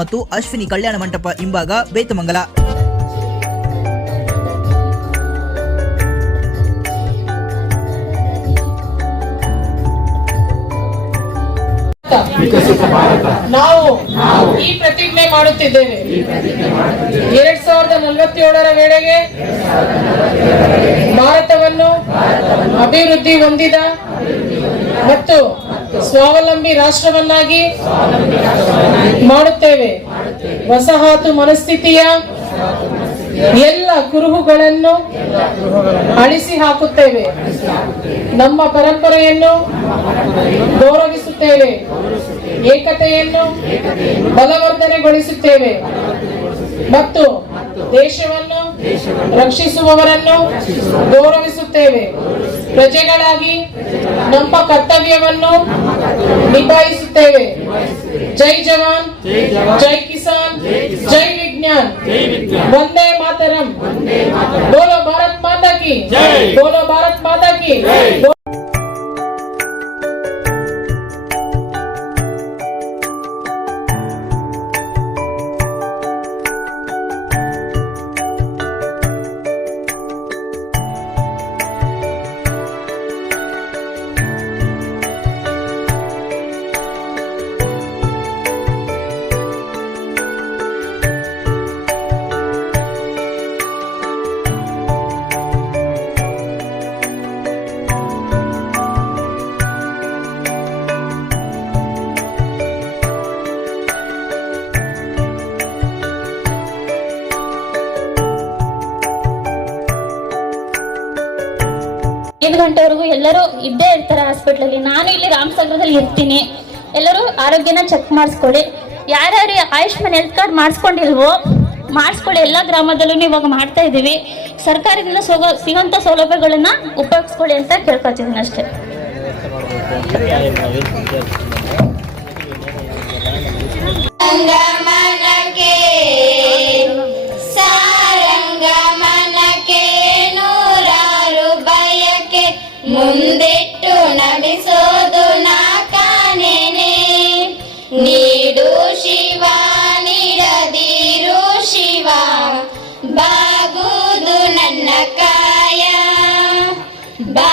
ಮತ್ತು ಅಶ್ವಿನಿ ಕಲ್ಯಾಣ ಮಂಟಪ ಹಿಂಭಾಗ ಬೇತಮಂಗಲ. ನಾವು ಈ ಪ್ರತಿಜ್ಞೆ ಮಾಡುತ್ತಿದ್ದೇವೆ. ಎರಡ್ ಸಾವಿರದ ನಲವತ್ತೇಳರ ವೇಳೆಗೆ ಭಾರತವನ್ನು ಅಭಿವೃದ್ಧಿ ಹೊಂದಿದ ಮತ್ತು ಸ್ವಾವಲಂಬಿ ರಾಷ್ಟ್ರವನ್ನಾಗಿ ಮಾಡುತ್ತೇವೆ. ವಸಾಹತು ಮನಸ್ಥಿತಿಯ ಎಲ್ಲ ಕುರುಹುಗಳನ್ನು ಅಳಿಸಿ ಹಾಕುತ್ತೇವೆ. ನಮ್ಮ ಪರಂಪರೆಯನ್ನು ಗೌರವಿಸುತ್ತೇವೆ. ಏಕತೆಯನ್ನು ಬಲವರ್ಧನೆಗೊಳಿಸುತ್ತೇವೆ. ಮತ್ತು ದೇಶವನ್ನು ರಕ್ಷಿಸುವವರನ್ನು ಗೌರವಿಸುತ್ತೇವೆ. ಪ್ರಜೆಗಳಾಗಿ ನಮ್ಮ ಕರ್ತವ್ಯವನ್ನು ನಿಭಾಯಿಸುತ್ತೇವೆ ಜೈ ಜವಾನ್ ಜೈ ಕಿಸಾನ್ ಜೈ ವಿಜ್ಞಾನ್ ವಂದೇ ಮಾತರಂ ಬೋಲೋ ಭಾರತ್ ಮಾತಾ ಕಿ ಬೋಲೋ ಭಾರತ್ ಮಾತಾ ಕಿ ಐದು ಗಂಟೆವರೆಗೂ ಎಲ್ಲರೂ ಇದ್ದೇ ಇರ್ತಾರೆ ಹಾಸ್ಪಿಟ್ಲಲ್ಲಿ ನಾನು ಇಲ್ಲಿ ರಾಮಸಾಗರದಲ್ಲಿ ಇರ್ತೀನಿ. ಎಲ್ಲರೂ ಆರೋಗ್ಯನ ಚೆಕ್ ಮಾಡಿಸ್ಕೊಳ್ಳಿ. ಯಾರ್ಯಾರು ಆಯುಷ್ಮಾನ್ ಹೆಲ್ತ್ ಕಾರ್ಡ್ ಮಾಡಿಸ್ಕೊಂಡಿಲ್ವೋ, ಮಾಡಿಸ್ಕೊಳ್ಳಿ. ಎಲ್ಲ ಗ್ರಾಮದಲ್ಲೂ ಇವಾಗ ಮಾಡ್ತಾ ಇದ್ದೀವಿ ಸರ್ಕಾರದಿಂದ ಸಿಗೋ ಸಿಗೋಂಥ ಸೌಲಭ್ಯಗಳನ್ನ ಉಪಯೋಗಿಸ್ಕೊಳ್ಳಿ ಅಂತ ಕೇಳ್ಕೊತಿದ್ದೀನಿ ಅಷ್ಟೇ. ముందెట్టు నడిసోదునాక నేనే నీడు శివా నిడదీరు శివా బాగుదు నన్న కాయ బా